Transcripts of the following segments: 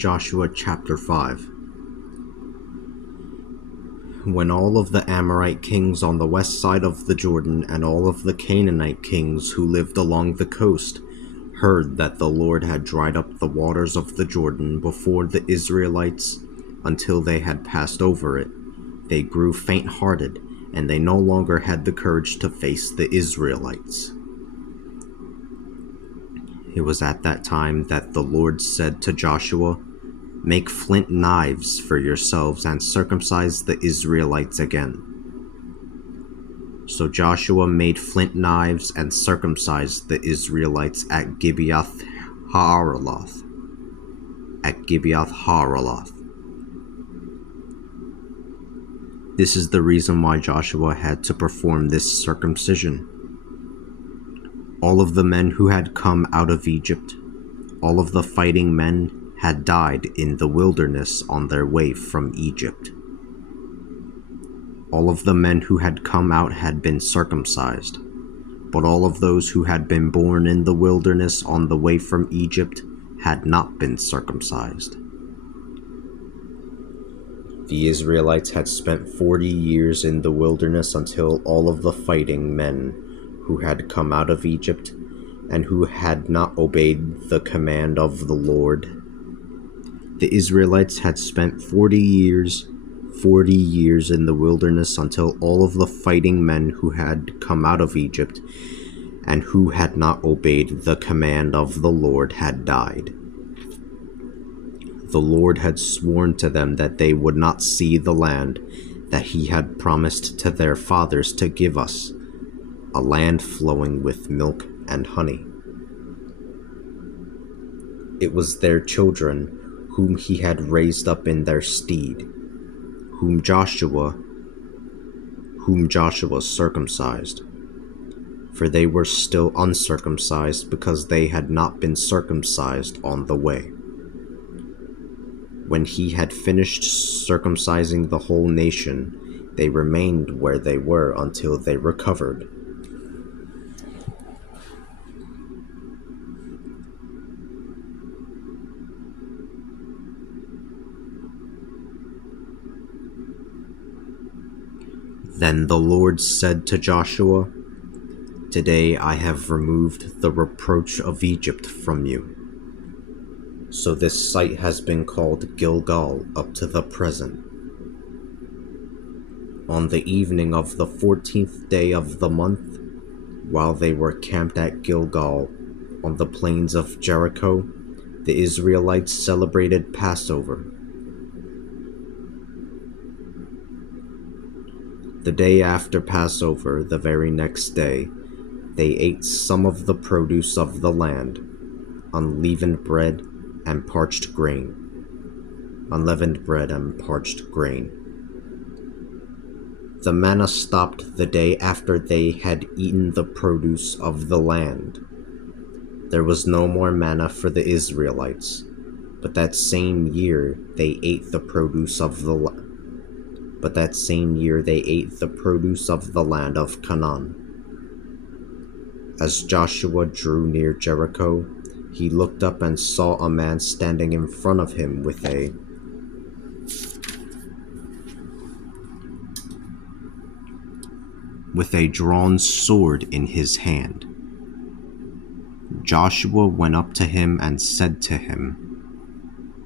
Joshua chapter 5. When all of the Amorite kings on the west side of the Jordan and all of the Canaanite kings who lived along the coast heard that the Lord had dried up the waters of the Jordan before the Israelites until they had passed over it, they grew faint-hearted, and they no longer had the courage to face the Israelites. It was at that time that the Lord said to Joshua, "Make flint knives for yourselves and circumcise the Israelites again." So Joshua made flint knives and circumcised the Israelites at Gibeath Haaraloth. This is the reason why Joshua had to perform this circumcision. All of the men who had come out of Egypt, all of the fighting men, had died in the wilderness on their way from Egypt. All of the men who had come out had been circumcised, but all of those who had been born in the wilderness on the way from Egypt had not been circumcised. The Israelites had spent 40 years in the wilderness until all of the fighting men who had come out of Egypt and who had not obeyed the command of the Lord. The Israelites had spent 40 years in the wilderness until all of the fighting men who had come out of Egypt and who had not obeyed the command of the Lord had died. The Lord had sworn to them that they would not see the land that he had promised to their fathers to give us, a land flowing with milk and honey. It was their children whom he had raised up in their stead, whom Joshua circumcised, for they were still uncircumcised because they had not been circumcised on the way. When he had finished circumcising the whole nation, they remained where they were until they recovered. Then the Lord said to Joshua, "Today I have removed the reproach of Egypt from you." So this site has been called Gilgal up to the present. On the evening of the 14th day of the month, while they were camped at Gilgal on the plains of Jericho, the Israelites celebrated Passover. The day after Passover, the very next day, they ate some of the produce of the land, unleavened bread and parched grain. The manna stopped the day after they had eaten the produce of the land. There was no more manna for the Israelites, but that same year they ate the produce of the land of Canaan. As Joshua drew near Jericho, he looked up and saw a man standing in front of him with a drawn sword in his hand. Joshua went up to him and said to him,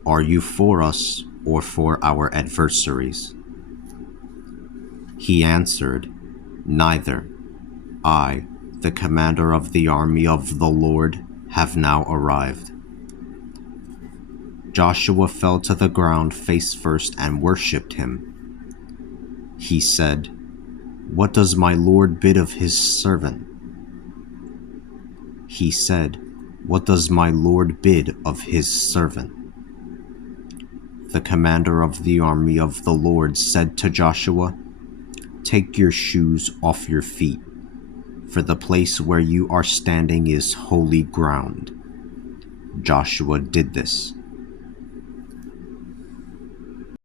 "Are you for us or for our adversaries?" He answered, "Neither. I, the commander of the army of the Lord, have now arrived." Joshua fell to the ground face first and worshipped him. He said, "What does my Lord bid of his servant?" He said, "What does my Lord bid of his servant?" The commander of the army of the Lord said to Joshua, "Take your shoes off your feet, for the place where you are standing is holy ground." Joshua did this.